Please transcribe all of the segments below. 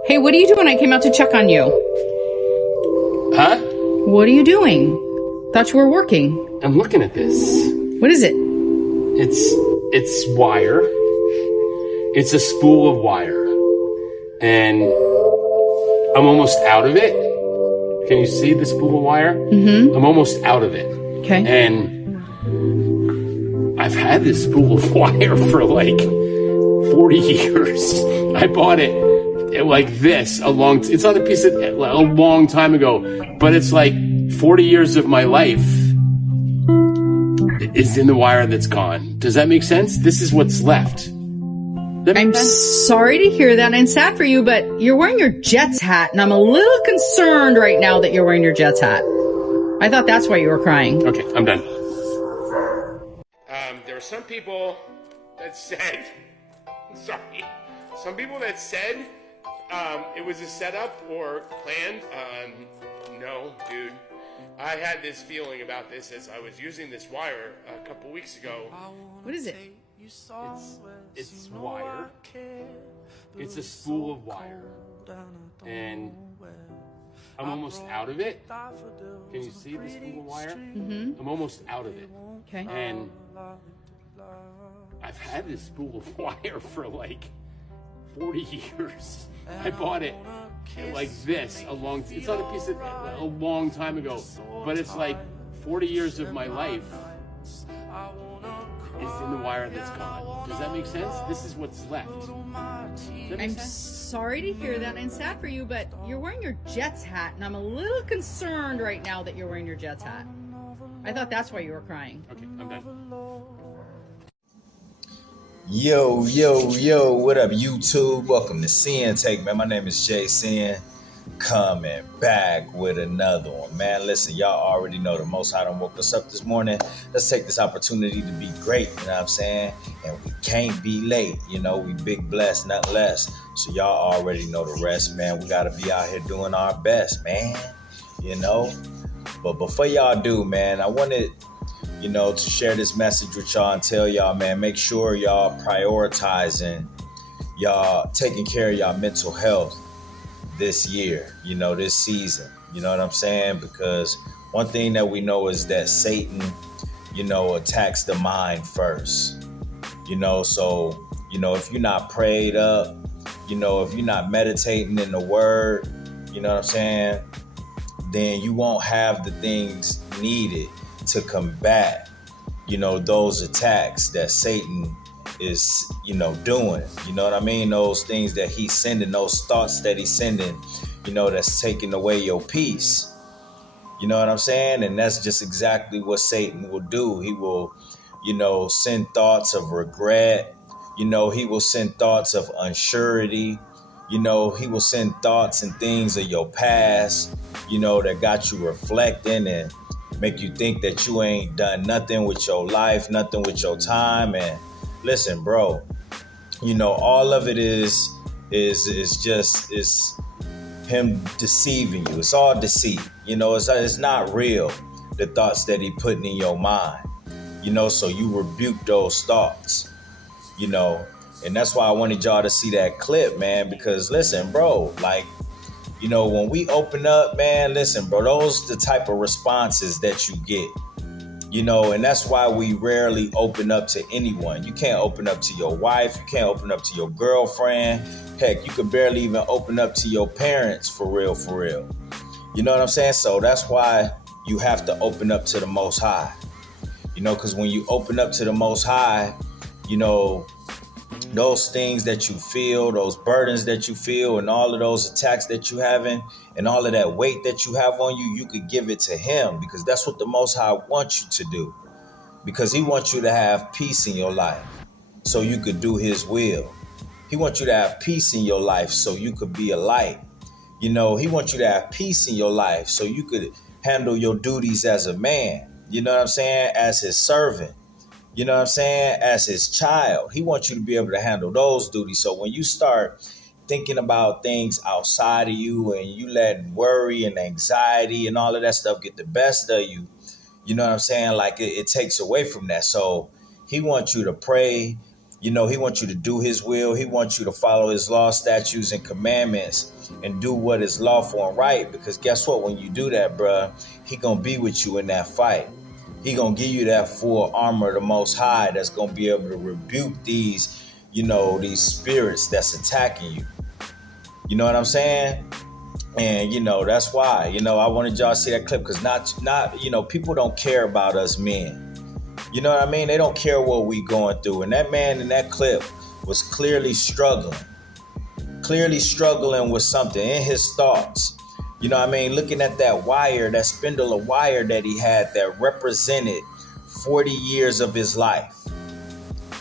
Hey, what are you doing? I came out to check on you. Huh? What are you doing? Thought you were working. I'm looking at this. What is it? It's wire. It's a spool of wire. And I'm almost out of it. Can you see the spool of wire? Mm-hmm. I'm almost out of it. Okay. And I've had this spool of wire for like 40 years. I bought it like this it's on a piece of a long time ago, but it's like 40 years of my life is in the wire that's gone. Does that make sense? This is what's left. I'm sorry to hear that, and I'm sad for you, but you're wearing your Jets hat, and I'm a little concerned right now that you're wearing your Jets hat. I thought that's why you were crying. Okay, I'm done. There were some people that said, some people that said it was a setup or planned. No, dude. I had this feeling about this as I was using this wire a couple weeks ago. What is it? It's wire. It's a spool of wire. And I'm almost out of it. Can you see the spool of wire? Mm-hmm. I'm almost out of it. Okay. And I've had this spool of wire for like 40 years. I bought it like this it's on a piece of a long time ago, but it's like 40 years of my life is in the wire that's gone. Does that make sense? This is what's left. I'm sorry to hear that, and I'm sad for you, but you're wearing your Jets hat, and I'm a little concerned right now that you're wearing your Jets hat. I thought that's why you were crying. Okay, I'm done. Yo, what up, YouTube? Welcome to Sinn-Take, man. My name is Jason, coming back with another one, man. Listen, y'all already know the Most High done woke us up this morning. Let's take this opportunity to be great, you know what I'm saying? And we can't be late, you know, we big blessed, nothing less. So y'all already know the rest, man. We got to be out here doing our best, man, you know? But before y'all do, man, I wanted to share this message with y'all and tell y'all, man, make sure y'all prioritizing, y'all taking care of y'all mental health this year, this season. You know what I'm saying? Because one thing that we know is that Satan, attacks the mind first. So, if you're not prayed up, if you're not meditating in the word, you know what I'm saying? Then you won't have the things needed to combat, those attacks that Satan is, doing. You know what I mean? Those things that he's sending, those thoughts that he's sending, that's taking away your peace. You know what I'm saying? And that's just exactly what Satan will do. He will, send thoughts of regret. He will send thoughts of unsurety. He will send thoughts and things of your past, that got you reflecting and make you think that you ain't done nothing with your life, nothing with your time. And listen, bro, all of it is him deceiving you. It's all deceit. It's not real, the thoughts that he putting in your mind, so you rebuke those thoughts, and that's why I wanted y'all to see that clip, man, because listen, bro, when we open up, man, listen, bro, those the type of responses that you get, and that's why we rarely open up to anyone. You can't open up to your wife. You can't open up to your girlfriend. Heck, you could barely even open up to your parents for real. You know what I'm saying? So that's why you have to open up to the Most High, because when you open up to the Most High, those things that you feel, those burdens that you feel, and all of those attacks that you having, and all of that weight that you have on you, you could give it to him, because that's what the Most High wants you to do, because he wants you to have peace in your life so you could do his will. He wants you to have peace in your life so you could be a light. He wants you to have peace in your life so you could handle your duties as a man, you know what I'm saying, as his servant. You know what I'm saying? As his child, he wants you to be able to handle those duties. So when you start thinking about things outside of you and you let worry and anxiety and all of that stuff get the best of you, you know what I'm saying? It takes away from that. So he wants you to pray, You know, he wants you to do his will. He wants you to follow his laws, statutes, and commandments and do what is lawful and right. Because guess what? When you do that, bruh, he going to be with you in that fight. He going to give you that full armor of the Most High that's going to be able to rebuke these, you know, these spirits that's attacking you. You know what I'm saying? And, you know, that's why, you know, I wanted y'all to see that clip because not, you know, people don't care about us men. You know what I mean? They don't care what we going through. And that man in that clip was clearly struggling with something in his thoughts. You know what I mean? Looking at that wire, that spindle of wire that he had that represented 40 years of his life.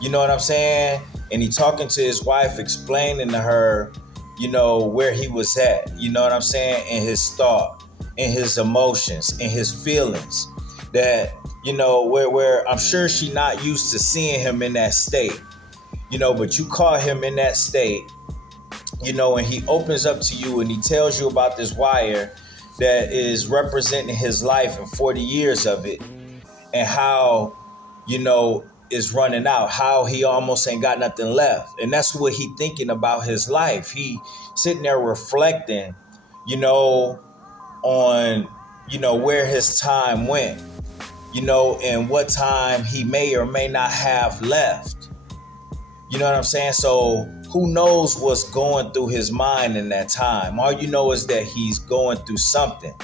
You know what I'm saying? And he talking to his wife, explaining to her, you know, where he was at. You know what I'm saying? In his thought, in his emotions, in his feelings. That, you know, where I'm sure she not used to seeing him in that state. You know, but you caught him in that state. You know, and he opens up to you and he tells you about this wire that is representing his life and 40 years of it and how, you know, is running out, how he almost ain't got nothing left. And that's what he thinking about his life. He sitting there reflecting, you know, on, you know, where his time went, you know, and what time he may or may not have left. You know what I'm saying? So who knows what's going through his mind in that time? All you know is that he's going through something.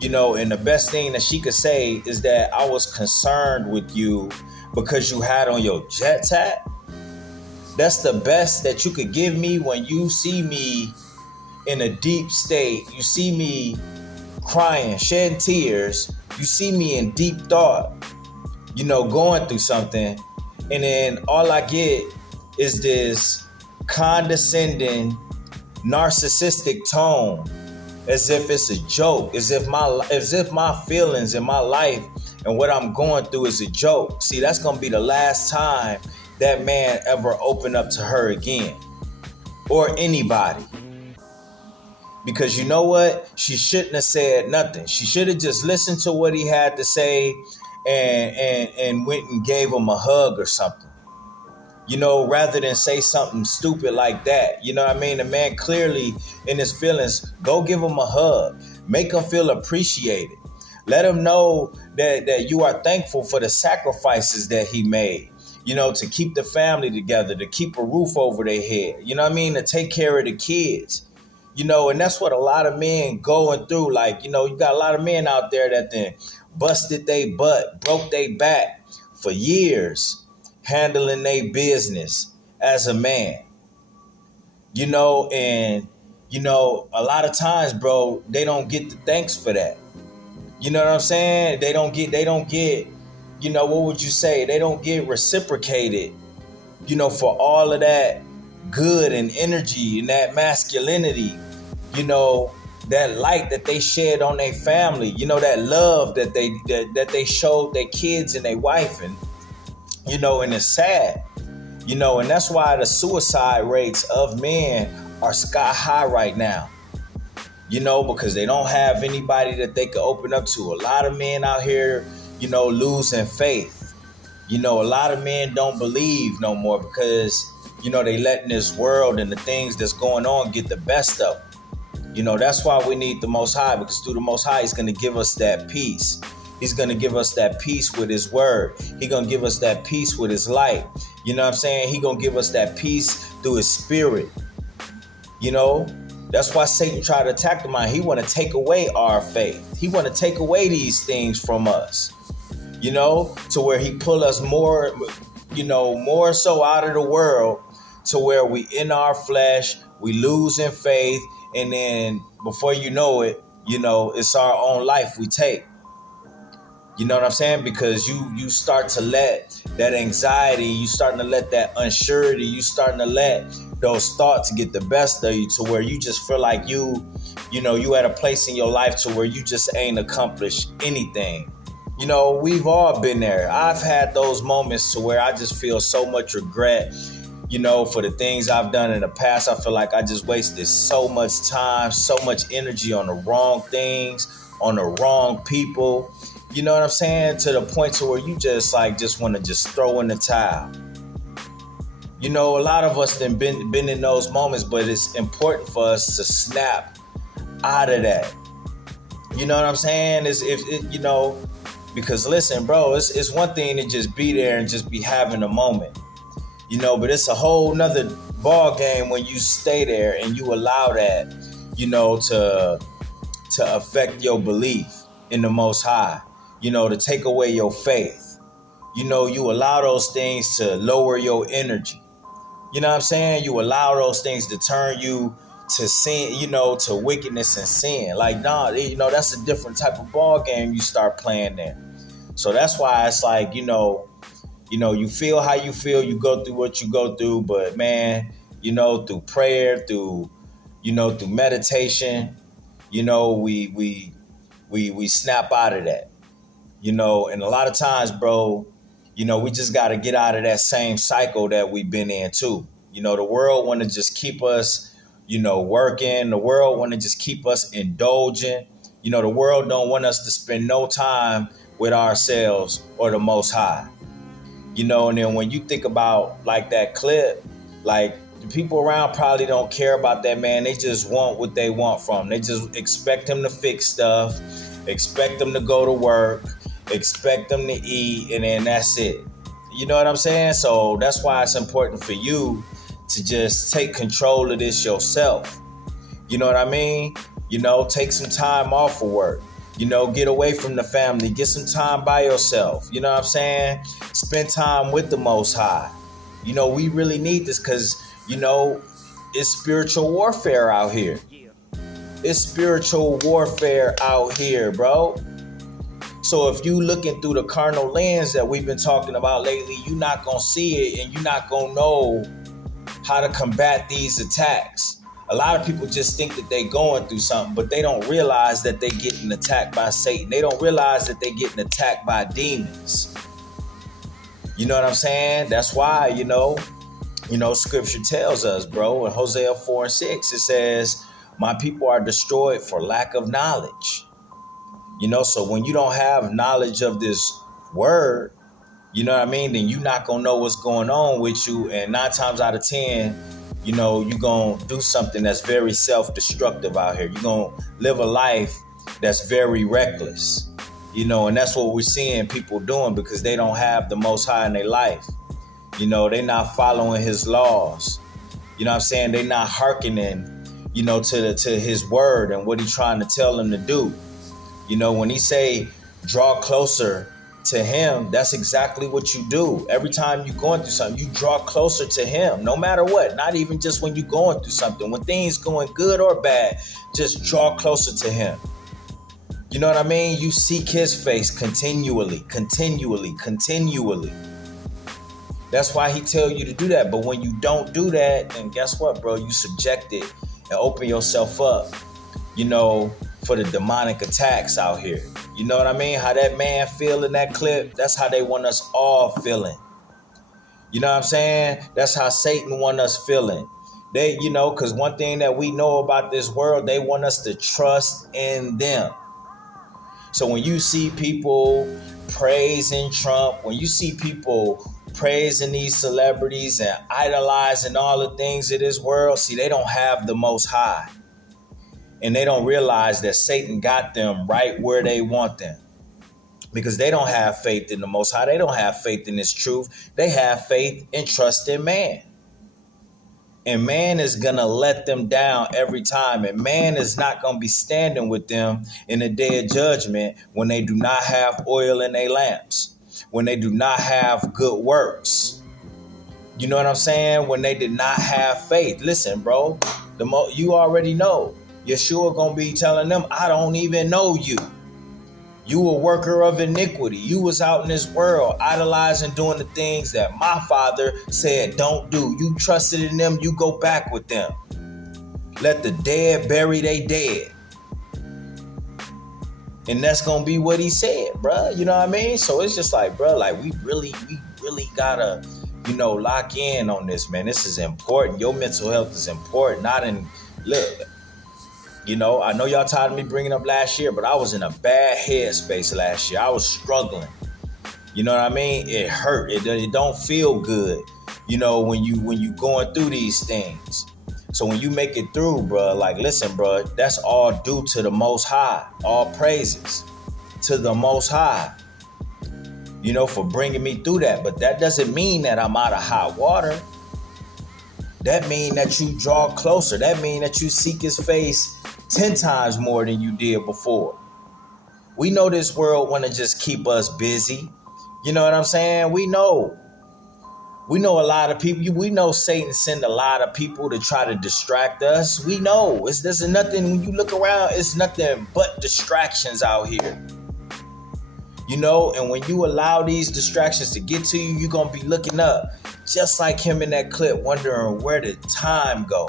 You know, and the best thing that she could say is that I was concerned with you because you had on your Jets hat. That's the best that you could give me when you see me in a deep state. You see me crying, shedding tears. You see me in deep thought, you know, going through something. And then all I get is this condescending, narcissistic tone, as if it's a joke, as if my feelings and my life and what I'm going through is a joke. See, that's gonna be the last time that man ever opened up to her again, or anybody. Because you know what? She shouldn't have said nothing. She should have just listened to what he had to say and went and gave him a hug or something. You know, rather than say something stupid like that. You know what I mean? The man clearly in his feelings, go give him a hug. Make him feel appreciated. Let him know that you are thankful for the sacrifices that he made, you know, to keep the family together, to keep a roof over their head. You know what I mean? To take care of the kids. You know, and that's what a lot of men going through. Like, you know, you got a lot of men out there that then busted they butt, broke they back for years, handling their business as a man. You know, and, you know, a lot of times, bro, they don't get the thanks for that. You know what I'm saying? They don't get, you know, what would you say? They don't get reciprocated, you know, for all of that good and energy and that masculinity, you know, that light that they shed on their family, you know, that love that they showed their kids and their wife. And, you know, and it's sad, you know, and that's why the suicide rates of men are sky high right now, you know, because they don't have anybody that they can open up to. A lot of men out here, you know, losing faith. You know, a lot of men don't believe no more because, you know, they letting this world and the things that's going on get the best of them. You know, that's why we need the Most High, because through the Most High, he's going to give us that peace. He's going to give us that peace with his word. He's going to give us that peace with his light. You know what I'm saying? He's going to give us that peace through his spirit. You know, that's why Satan tried to attack the mind. He want to take away our faith. He want to take away these things from us, you know, to where he pull us more, you know, more so out of the world to where we in our flesh, we lose in faith. And then before you know it, you know, it's our own life we take. You know what I'm saying? Because you start to let that anxiety, you starting to let that unsurety, you starting to let those thoughts get the best of you to where you just feel like you know, you at a place in your life to where you just ain't accomplished anything. You know, we've all been there. I've had those moments to where I just feel so much regret, you know, for the things I've done in the past. I feel like I just wasted so much time, so much energy on the wrong things, on the wrong people. You know what I'm saying? To the point to where you just want to just throw in the towel. You know, a lot of us have been in those moments, but it's important for us to snap out of that. You know what I'm saying? Because listen, bro, it's one thing to just be there and just be having a moment, you know, but it's a whole nother ball game when you stay there and you allow that, you know, to affect your belief in the Most High, you know, to take away your faith. You know, you allow those things to lower your energy. You know what I'm saying? You allow those things to turn you to sin, you know, to wickedness and sin. Like, nah, you know, that's a different type of ball game you start playing there. So that's why it's like, you know, you feel how you feel, you go through what you go through, but man, you know, through prayer, through meditation, you know, we snap out of that, you know, and a lot of times, bro, you know, we just got to get out of that same cycle that we've been in too. You know, the world want to just keep us, you know, working. The world want to just keep us indulging. You know, the world don't want us to spend no time with ourselves or the Most High. You know, and then when you think about like that clip, like the people around probably don't care about that man. They just want what they want from him. They just expect him to fix stuff, expect him to go to work, expect them to eat, and then that's it. You know what I'm saying? So that's why it's important for you to just take control of this yourself. You know what I mean? You know, take some time off of work. You know, get away from the family. Get some time by yourself. You know what I'm saying? Spend time with the Most High. You know, we really need this because, you know, it's spiritual warfare out here. It's spiritual warfare out here, bro. So if you looking through the carnal lens that we've been talking about lately, you're not going to see it and you're not going to know how to combat these attacks. A lot of people just think that they going through something, but they don't realize that they getting attacked by Satan. They don't realize that they getting attacked by demons. You know what I'm saying? That's why, you know, scripture tells us, bro, in Hosea 4:6, it says, my people are destroyed for lack of knowledge. You know, so when you don't have knowledge of this word, you know what I mean, then you're not going to know what's going on with you. And 9 times out of 10, you know, you're going to do something that's very self-destructive out here. You're going to live a life that's very reckless, you know, and that's what we're seeing people doing because they don't have the Most High in their life. You know, they're not following his laws. You know what I'm saying? They're not hearkening, you know, to his word and what he's trying to tell them to do. You know, when he say draw closer to him, that's exactly what you do. Every time you're going through something, you draw closer to him, no matter what. Not even just when you're going through something. When things going good or bad, just draw closer to him. You know what I mean? You seek his face continually. That's why he tell you to do that. But when you don't do that, then guess what, bro? You subject it and open yourself up, you know, for the demonic attacks out here. You know what I mean? How that man feel in that clip, that's how they want us all feeling. You know what I'm saying? That's how Satan want us feeling. They, you know, because one thing that we know about this world, they want us to trust in them. So when you see people praising Trump, when you see people praising these celebrities and idolizing all the things of this world, see, they don't have the Most High. And they don't realize that Satan got them right where they want them. Because they don't have faith in the Most High. They don't have faith in his truth. They have faith and trust in man. And man is going to let them down every time. And man is not going to be standing with them in the day of judgment when they do not have oil in their lamps. When they do not have good works. You know what I'm saying? When they did not have faith. Listen, bro, you already know. Yeshua gonna be telling them, I don't even know you. You a worker of iniquity. You was out in this world idolizing, doing the things that my father said don't do. You trusted in them, you go back with them. Let the dead bury they dead. And that's gonna be what he said, bruh. You know what I mean? So it's just like, bruh, like we really gotta, you know, lock in on this, man. This is important. Your mental health is important. Look, you know, I know y'all tired of me bringing up last year, but I was in a bad headspace last year. I was struggling. You know what I mean? It hurt. It don't feel good. you know, when you going through these things. So when you make it through, bro, like, listen, bro, that's all due to the Most High. All praises to the Most High, you know, for bringing me through that. But that doesn't mean that I'm out of hot water. That mean that you draw closer. That mean that you seek his face 10 times more than you did before. We know this world want to just keep us busy. You know what I'm saying? We know a lot of people. We know Satan send a lot of people to try to distract us. We know there's nothing. When you look around, it's nothing but distractions out here. You know, and when you allow these distractions to get to you, you're going to be looking up, just like him in that clip, wondering where did time go?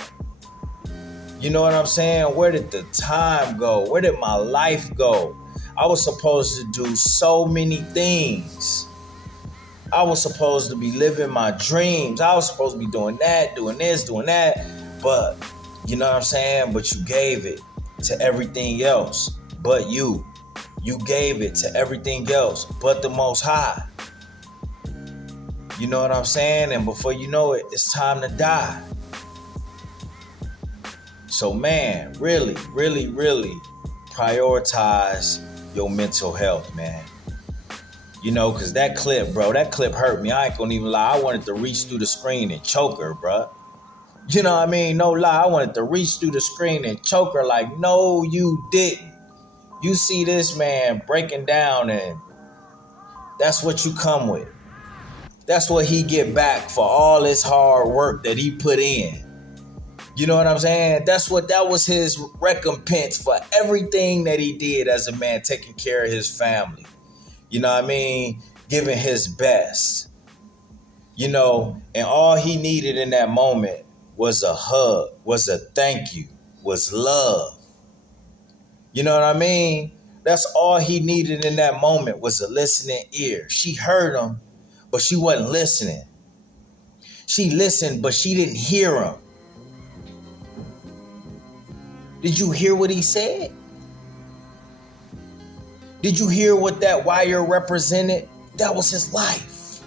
You know what I'm saying? Where did the time go? Where did my life go? I was supposed to do so many things. I was supposed to be living my dreams. I was supposed to be doing that, doing this, doing that. But, you know what I'm saying? But you gave it to everything else but you. You gave it to everything else but the Most High. You know what I'm saying? And before you know it, it's time to die. So, man, really, really, really prioritize your mental health, man. You know, because that clip hurt me. I ain't gonna even lie. I wanted to reach through the screen and choke her, bro. You know what I mean? No lie. I wanted to reach through the screen and choke her like, no, you didn't. You see this man breaking down, and that's what you come with. That's what he get back for all his hard work that he put in. You know what I'm saying? That was his recompense for everything that he did as a man, taking care of his family. You know what I mean? Giving his best. You know, and all he needed in that moment was a hug, was a thank you, was love. You know what I mean? That's all he needed in that moment, was a listening ear. She heard him, but she wasn't listening. She listened, but she didn't hear him. Did you hear what he said? Did you hear what that wire represented? That was his life.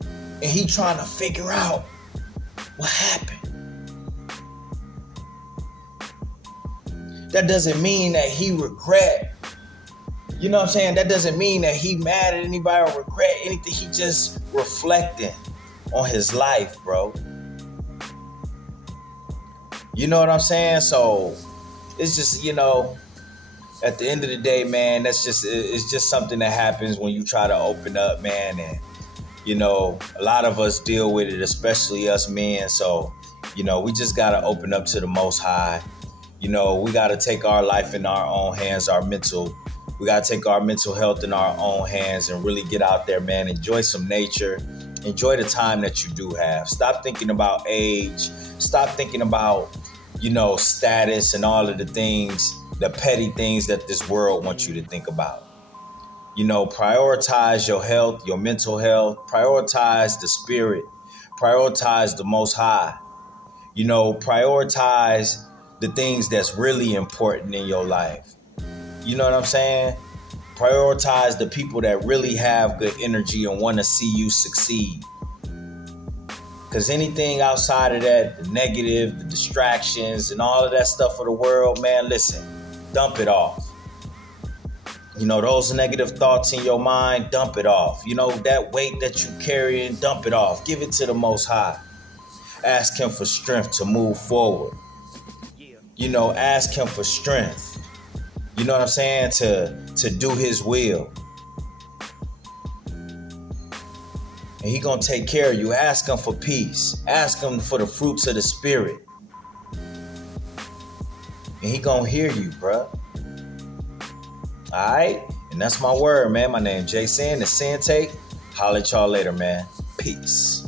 And he trying to figure out what happened. That doesn't mean that he regret. You know what I'm saying? That doesn't mean that he mad at anybody or regret anything. He just reflecting on his life, bro. You know what I'm saying? So it's just, you know, at the end of the day, man, it's just something that happens when you try to open up, man. And, you know, a lot of us deal with it, especially us men. So, you know, we just got to open up to the Most High. You know, we got to take our life in our own hands, we got to take our mental health in our own hands and really get out there, man. Enjoy some nature. Enjoy the time that you do have. Stop thinking about age. Stop thinking about, you know, status and all of the things, the petty things that this world wants you to think about. You know, prioritize your health, your mental health. Prioritize the spirit. Prioritize the Most High. You know, prioritize the things that's really important in your life. You know what I'm saying? Prioritize the people that really have good energy and want to see you succeed. Because anything outside of that, the negative, the distractions, and all of that stuff of the world, man, listen, dump it off. You know, those negative thoughts in your mind, dump it off. You know, that weight that you carrying, dump it off. Give it to the Most High. Ask him for strength to move forward. You know, ask him for strength. You know what I'm saying? To do his will. And he gonna take care of you. Ask him for peace. Ask him for the fruits of the spirit. And he gonna hear you, bruh. Alright? And that's my word, man. My name is Sinn, the Sinn-Take. Holla at y'all later, man. Peace.